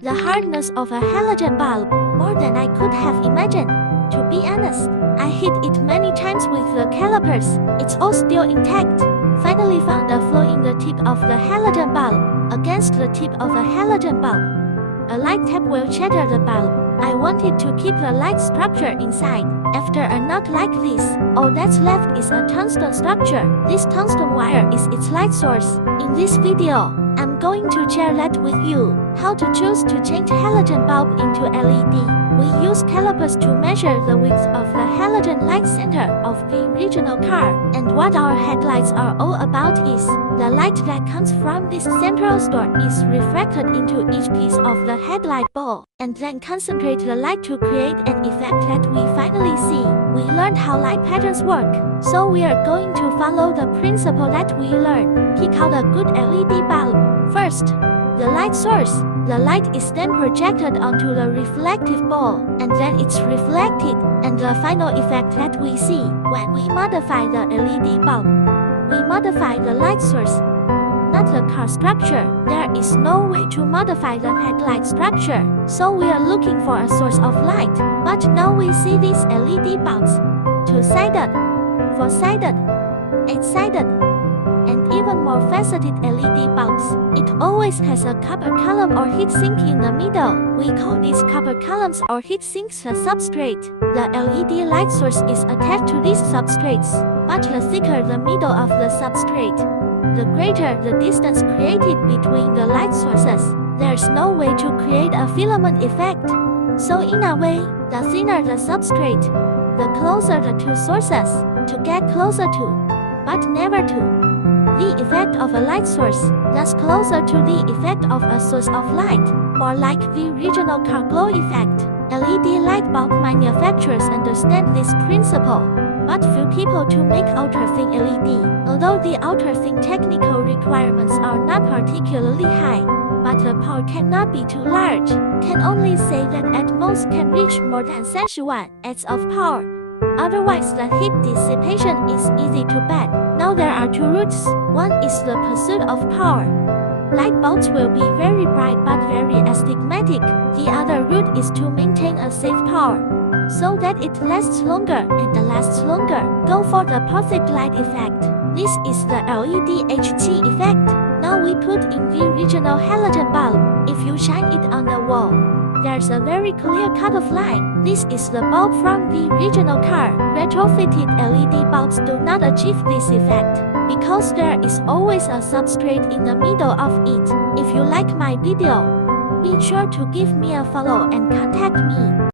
The hardness of a halogen bulb, more than I could have imagined. To be honest, I hit it many times with the calipers. It's all still intact. Finally found a flaw in the tip of the halogen bulb. Against the tip of a halogen bulb, a light tap will shatter the bulb. I wanted to keep the light structure inside. After a knot like this, all that's left is a tungsten structure. This tungsten wire is its light source. In this video, I'm going to share that with you, how to choose to change halogen bulb into LED. We use calipers to measure the width of the halogen light center of the original car, and what our headlights are all about is, the light that comes from this central store is refracted into each piece of the headlight ball, and then concentrate the light to create an effect that we finally see. We learned how light patterns work, so we are going to follow the principle that we learned. Pick out a good LED bulb. First, the light source. The light is then projected onto the reflective ball, and then it's reflected, and the final effect that we see when we modify the LED bulb. We modify the light source, not the car structure. There is no way to modify the headlight structure, so we are looking for a source of light. But now we see these LED bulbs, two-sided, four-sided, eight-sided, and even more faceted LED bulbs. It always has a copper column or heat sink in the middle. We call these copper columns or heat sinks a substrate. The LED light source is attached to these substrates, but the thicker the middle of the substrate, the greater the distance created between the light sources. There's no way to create a filament effect. So in a way, the thinner the substrate, the closer the two sources, to get closer to, but never to, the effect of a light source, thus closer to the effect of a source of light, more like the original car glow effect. LED light bulb manufacturers understand this principle, but few people to make ultra-thin LED. Although the ultra-thin technical requirements are not particularly high, but the power cannot be too large. Can only say that at most can reach more than 31 watts of power. Otherwise, the heat dissipation is easy to bad. Now there are two routes. One is the pursuit of power. Light bulbs will be very bright but very astigmatic. The other route is to maintain a safe power, so that it lasts longer and lasts longer. Go for the perfect light effect. This is the LED HG effect. Now we put in the original halogen bulb. If you shine it on the wall, there's a very clear cutoff line. This is the bulb from the original car. Retrofitted LED bulbs do not achieve this effect, because there is always a substrate in the middle of it. If you like my video, be sure to give me a follow and contact me.